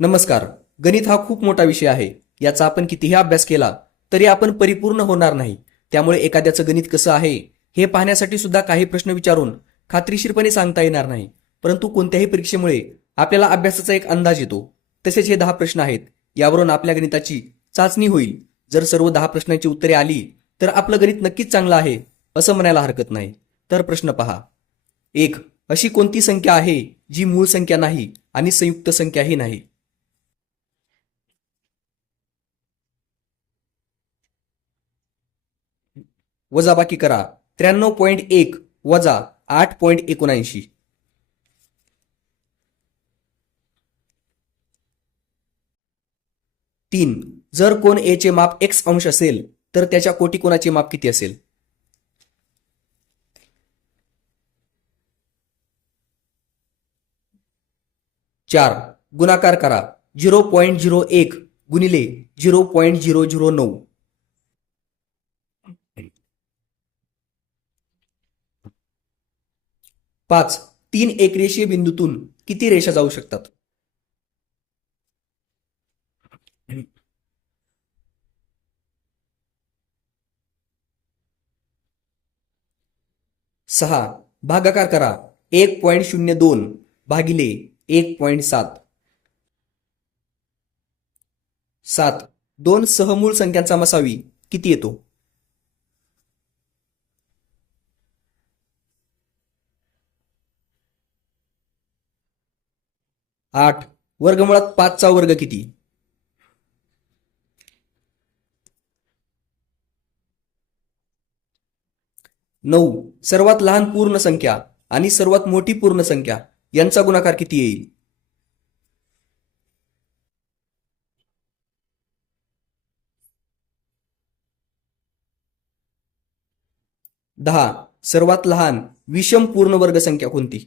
नमस्कार. गणित हा खूप मोठा विषय आहे. याचा आपण कितीही अभ्यास केला तरी आपण परिपूर्ण होणार नाही. त्यामुळे एखाद्याचं गणित कसं आहे हे पाहण्यासाठी सुद्धा काही प्रश्न विचारून खात्रीशीरपणे सांगता येणार नाही. परंतु कोणत्याही परीक्षेमुळे आपल्याला अभ्यासाचा एक अंदाज येतो. तसेच हे 10 प्रश्न आहेत. यावरून आपल्या गणिताची चाचणी होईल. जर सर्व 10 प्रश्नांची उत्तरे आली तर आपलं गणित नक्कीच चांगलं आहे असं म्हणायला हरकत नाही. तर प्रश्न पहा. 1. अशी कोणती संख्या आहे जी मूळ संख्या नाही आणि संयुक्त संख्याही नाही? वजाबाकी करा. 93.1 वजा 8.79. 3. जर कोन ए चे माप x अंश असेल तर त्याच्या कोटीकोनाचे माप किती असेल? 4. गुणाकार करा. 0.01 गुणिले 0.009. 5. 3 एकरेषीय बिंदूतून किती रेषा जाऊ शकतात? 6. भागाकार करा. 1.02 भागिले 1.7. 7. दोन सहमूळ संख्यांचा मसावी किती येतो? 8. वर्गमुळात 5 चा वर्ग किती? 9. सर्वात लहान पूर्ण संख्या आणि सर्वात मोठी पूर्ण संख्या यांचा गुणाकार किती येईल? 10. सर्वात लहान विषम पूर्ण वर्ग संख्या कोणती?